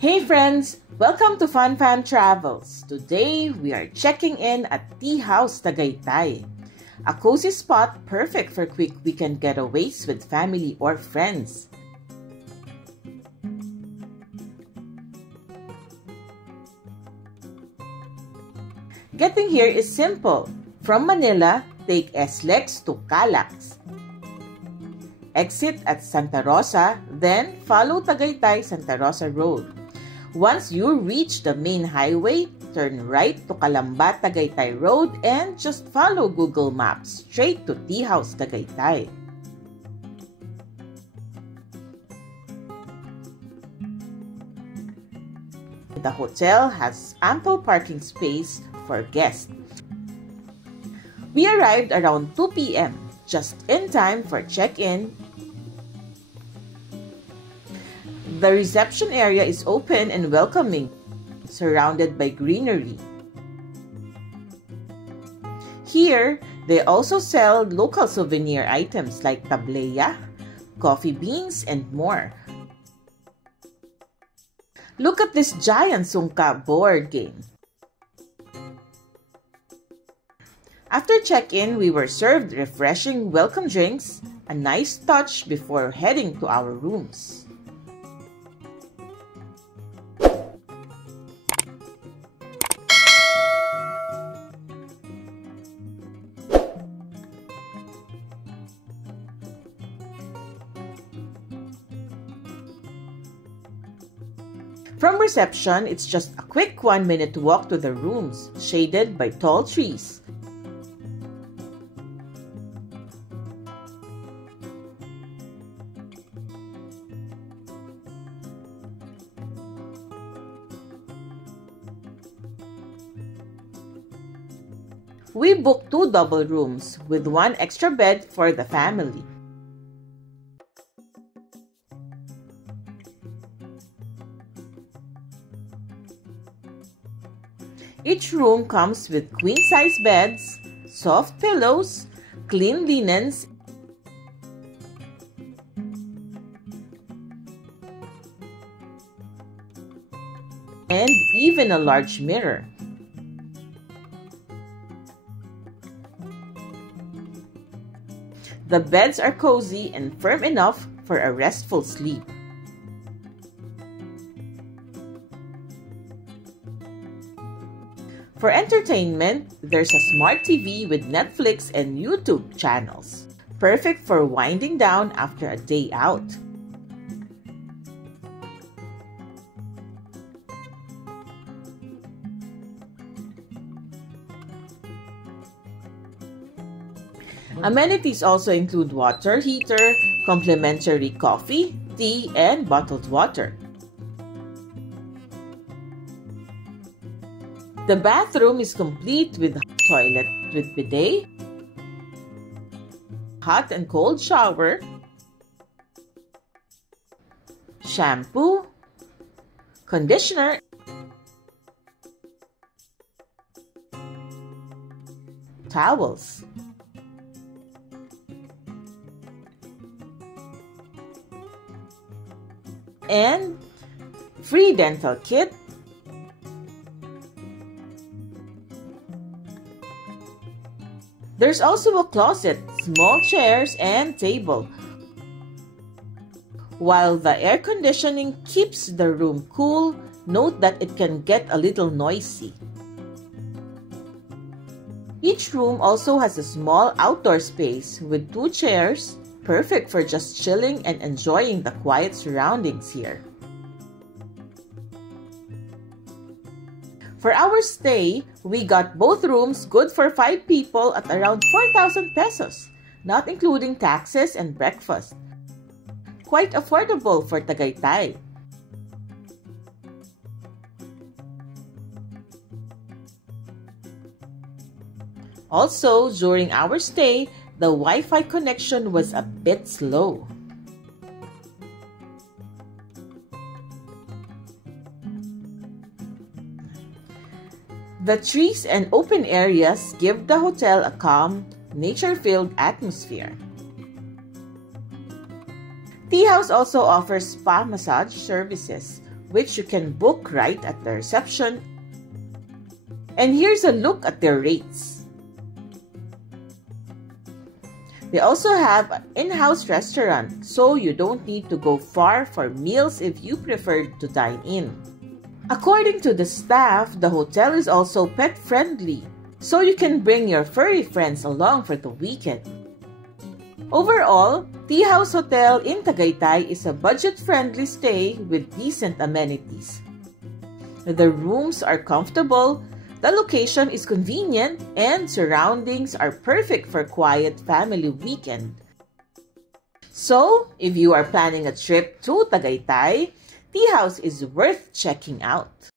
Hey friends! Welcome to Fun Fam Travels. Today, we are checking in at Tea House Tagaytay. A cozy spot perfect for quick weekend getaways with family or friends. Getting here is simple. From Manila, take SLEX to Calax. Exit at Santa Rosa, then follow Tagaytay Santa Rosa Road. Once you reach the main highway, turn right to Calamba Tagaytay Road and just follow Google Maps straight to Tea House Tagaytay. The hotel has ample parking space for guests. We arrived around 2 p.m., just in time for check-in. The reception area is open and welcoming, surrounded by greenery. Here, they also sell local souvenir items like tableya, coffee beans, and more. Look at this giant sungka board game. After check-in, we were served refreshing welcome drinks, a nice touch before heading to our rooms. From reception, it's just a quick 1-minute walk to the rooms, shaded by tall trees. We booked 2 double rooms with 1 extra bed for the family. Each room comes with queen-size beds, soft pillows, clean linens, and even a large mirror. The beds are cozy and firm enough for a restful sleep. For entertainment, there's a smart TV with Netflix and YouTube channels, perfect for winding down after a day out. Amenities also include water heater, complimentary coffee, tea, and bottled water. The bathroom is complete with toilet with bidet, hot and cold shower, shampoo, conditioner, towels. And free dental kit, there's also a closet, small chairs, and table. While the air conditioning keeps the room cool, note that it can get a little noisy. Each room also has a small outdoor space with 2 chairs, perfect for just chilling and enjoying the quiet surroundings here. For our stay, we got both rooms good for 5 people at around 4,000 pesos, not including taxes and breakfast. Quite affordable for Tagaytay. Also, during our stay, the Wi-Fi connection was a bit slow. The trees and open areas give the hotel a calm, nature-filled atmosphere. Tea House also offers spa massage services, which you can book right at the reception. And here's a look at their rates. They also have an in-house restaurant, so you don't need to go far for meals if you prefer to dine in. According to the staff, the hotel is also pet-friendly, so you can bring your furry friends along for the weekend. Overall, Tea House Hotel in Tagaytay is a budget-friendly stay with decent amenities. The rooms are comfortable, the location is convenient, and surroundings are perfect for quiet family weekend. So, if you are planning a trip to Tagaytay, Tea House is worth checking out.